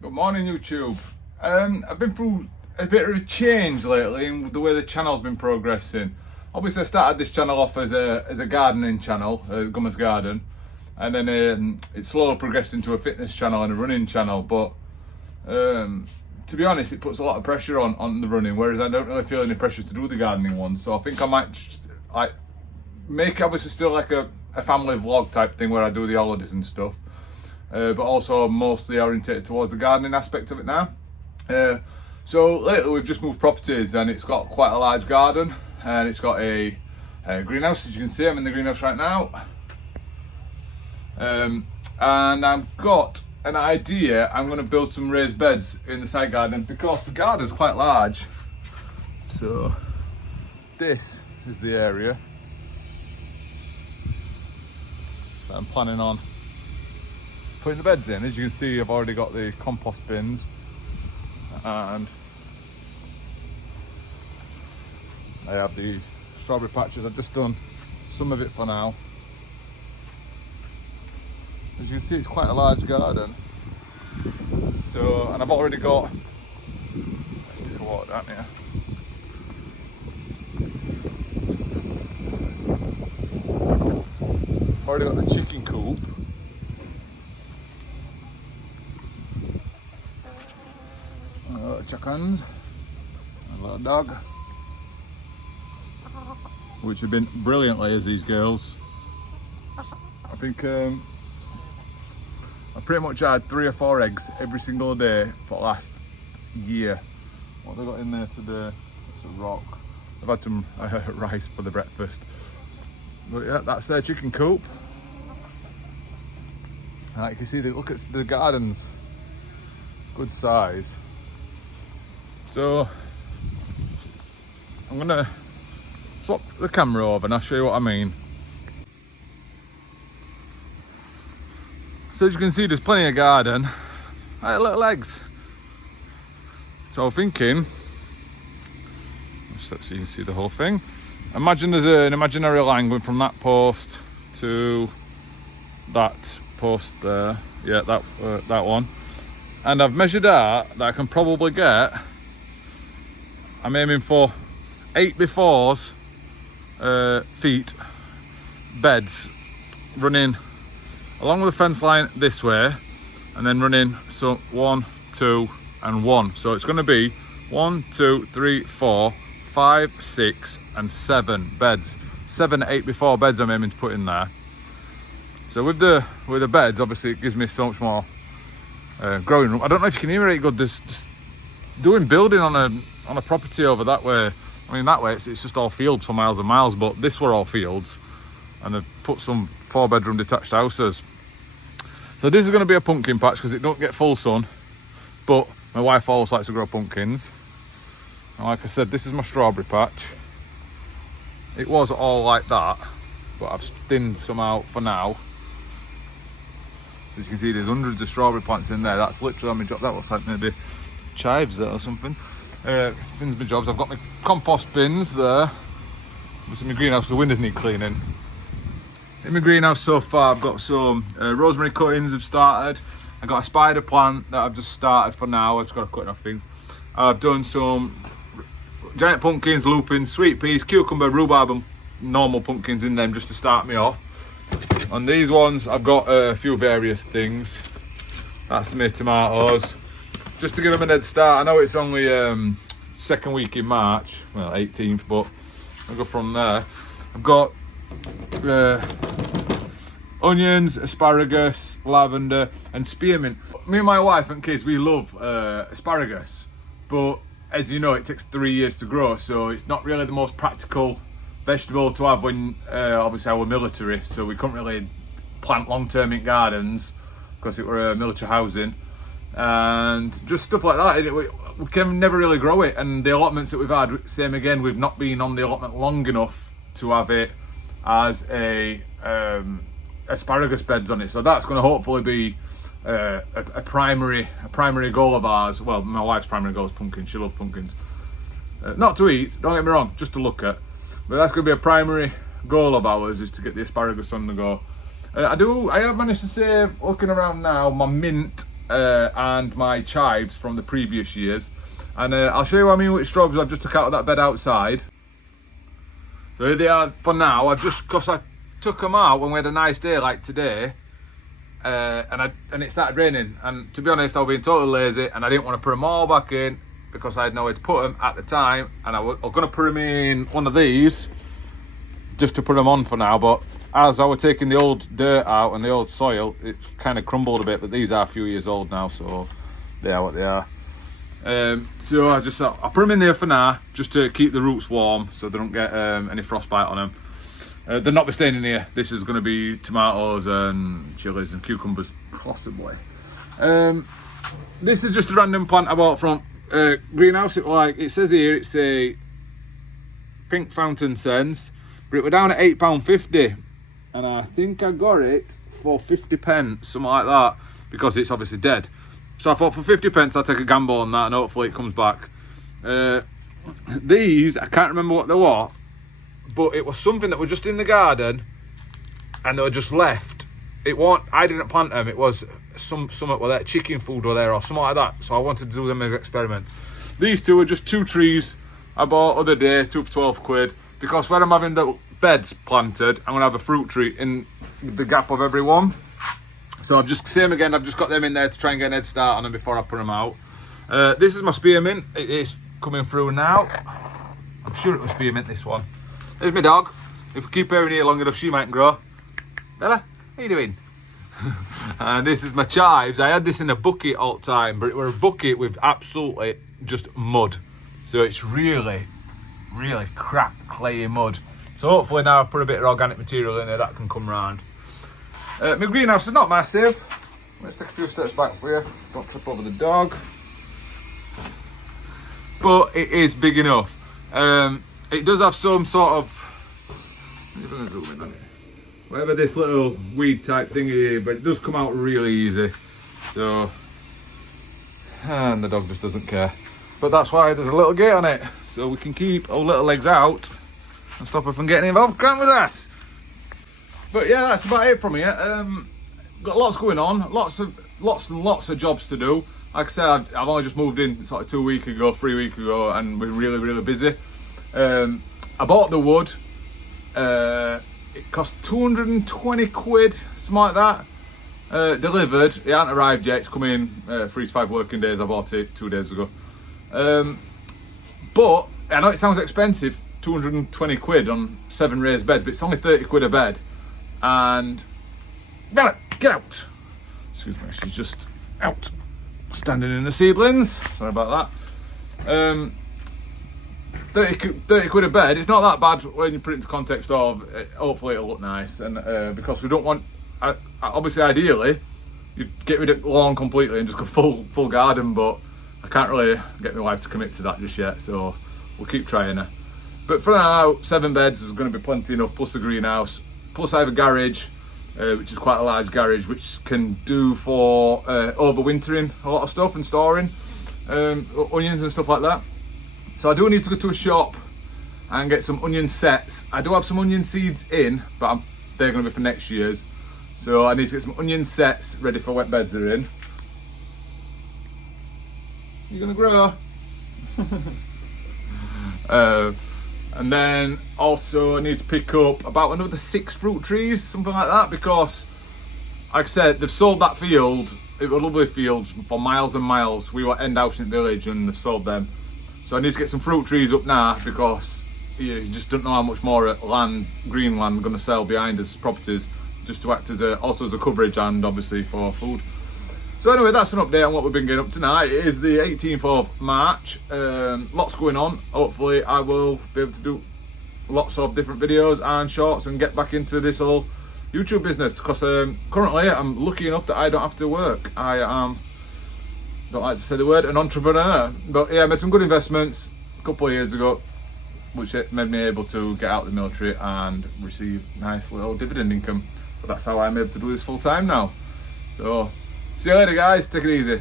Good morning, YouTube. I've been through a bit of a change lately in the way the channel's been progressing. Obviously, I started this channel off as a gardening channel, Gummer's Garden, and then it slowly progressed into a fitness channel and a running channel. But to be honest, it puts a lot of pressure on the running, whereas I don't really feel any pressure to do the gardening one. So I think I might just, make obviously still like a family vlog type thing where I do the holidays and stuff. But also mostly orientated towards the gardening aspect of it now. So lately we've just moved properties and it's got quite a large garden and it's got a greenhouse. As you can see, I'm in the greenhouse right now. And I've got an idea. I'm going to build some raised beds in the side garden because the garden's quite large. So this is the area that I'm planning on putting the beds in. As you can see, I've already got the compost bins and I have the strawberry patches. I've just done some of it for now. As you can see, it's quite a large garden. So, and I've already got, let's take a walk down here. Already got the chicken coop. Chickens, a little dog, which have been brilliant layers, these girls. I think I pretty much had 3 or 4 eggs every single day for the last year. What have they got in there today? It's a rock. I've had some rice for the breakfast. But yeah, that's their chicken coop. And you can see, look at the gardens, good size. So I'm gonna swap the camera over and I'll show you what I mean. So as you can see, there's plenty of garden, little eggs. So I'm thinking, just so you can see the whole thing. Imagine there's an imaginary line going from that post to that post there. Yeah, that one. And I've measured out that I can probably get. I'm aiming for 8x4s feet beds running along with the fence line this way, and then running so 1, 2, and 1. So it's going to be 1, 2, 3, 4, 5, 6, and 7 beds. 7 8x4 beds I'm aiming to put in there. So with the beds, obviously it gives me so much more growing room. I don't know if you can hear it good. This doing building on a property over that way. I mean, that way it's just all fields for miles and miles, but this were all fields, and they've put some 4-bedroom detached houses. So this is going to be a pumpkin patch because it don't get full sun, but my wife always likes to grow pumpkins. And like I said, this is my strawberry patch. It was all like that, but I've thinned some out for now. So as you can see, there's hundreds of strawberry plants in there. That's literally on my job. That looks like maybe chives there or something. Thins my jobs. I've got my compost bins there. This is my greenhouse. The windows need cleaning. In my greenhouse so far, I've got some rosemary cuttings have started. I've got a spider plant that I've just started for now. I've just got to cut enough things. I've done some giant pumpkins, lupins, sweet peas, cucumber, rhubarb, and normal pumpkins in them just to start me off. On these ones, I've got a few various things. That's my tomatoes. Just to give them a head start. I know it's only second week in March, well 18th, but I'll go from there. I've got onions, asparagus, lavender, and spearmint. Me and my wife and kids, we love asparagus, but as you know, it takes 3 years to grow, so it's not really the most practical vegetable to have when obviously we're military, so we couldn't really plant long-term in gardens because it were military housing. And just stuff like that, we can never really grow it. And the allotments that we've had, same again, we've not been on the allotment long enough to have it as a asparagus beds on it. So that's going to hopefully be a primary goal of ours. Well, my wife's primary goal is pumpkins. She loves pumpkins. Not to eat, don't get me wrong, just to look at. But that's going to be a primary goal of ours, is to get the asparagus on the go. I have managed to save, looking around now, my mint and my chives from the previous years. And I'll show you what I mean with strawberries I've just took out of that bed outside. So here they are for now. Because I took them out when we had a nice day like today, and it started raining. And to be honest, I was being totally lazy, and I didn't want to put them all back in because I had nowhere to put them at the time. And I was going to put them in one of these just to put them on for now. But as I was taking the old dirt out and the old soil, it's kind of crumbled a bit. But these are a few years old now, so they are what they are. So I just thought I'll put them in there for now, just to keep the roots warm, so they don't get any frostbite on them. They're not be staying in here. This is going to be tomatoes and chilies and cucumbers, possibly. This is just a random plant I bought from greenhouse. It says here it's a pink fountain scents, but it were down at £8.50, and I think I got it for 50p, something like that, because it's obviously dead. So I thought for 50p I'll take a gamble on that and hopefully it comes back. These, I can't remember what they were, but it was something that were just in the garden and they were just left. I didn't plant them, it was something were there, chicken food were there or something like that. So I wanted to do them as an experiment. These two were just 2 trees I bought other day, 2 for 12 quid, because when I'm having the beds planted, I'm gonna have a fruit tree in the gap of every one. So I've just got them in there to try and get an head start on them before I put them out. This is my spearmint. It is coming through now. I'm sure it was spearmint, this one. There's my dog. If we keep her in here long enough, she might grow. Bella, how you doing? And this is my chives. I had this in a bucket all the time, but it was a bucket with absolutely just mud. So it's really, really crap, clayey mud. So hopefully now I've put a bit of organic material in there that can come round. My greenhouse is not massive. Let's take a few steps back for you. Don't trip over the dog. But it is big enough. It does have some sort of, whatever this little weed type thing is, but it does come out really easy. So, and the dog just doesn't care. But that's why there's a little gate on it, so we can keep our little legs out and stop her from getting involved. Can't with us. But yeah, that's about it from here. Got lots going on, lots and lots of jobs to do. Like I said, I've only just moved in sort of 3 weeks ago, and we're really, really busy. I bought the wood. It cost 220 quid, something like that. Delivered. It hasn't arrived yet. It's coming 3 to 5 working days. I bought it 2 days ago. But I know it sounds expensive, 220 quid on 7 raised beds, but it's only 30 quid a bed. And Bella, get out. Excuse me, she's just out standing in the seedlings. Sorry about that. 30 quid a bed. It's not that bad when you put it into context of hopefully it'll look nice, and because we don't want, obviously ideally you'd get rid of the lawn completely and just go full garden, but I can't really get my wife to commit to that just yet, so we'll keep trying her. But for now, 7 beds is going to be plenty enough, plus the greenhouse. Plus I have a garage, which is quite a large garage, which can do for overwintering a lot of stuff and storing onions and stuff like that. So I do need to go to a shop and get some onion sets. I do have some onion seeds in, but they're going to be for next year's. So I need to get some onion sets ready for wet beds are in. You're going to grow. And then also I need to pick up about another 6 fruit trees, something like that, because like I said, they've sold that field. It were lovely fields for miles and miles. We were end house in the village and they've sold them. So I need to get some fruit trees up now, because you just don't know how much more land, green land, going to sell behind us properties, just to act as also as a coverage and obviously for food. So anyway, that's an update on what we've been getting up tonight. It is the 18th of March. Lots going on. Hopefully I will be able to do lots of different videos and shorts and get back into this whole YouTube business, because currently I'm lucky enough that I don't have to work. I am, don't like to say the word, an entrepreneur. But yeah, I made some good investments a couple of years ago, which made me able to get out of the military and receive nice little dividend income. But that's how I'm able to do this full time now. So see you later guys, take it easy.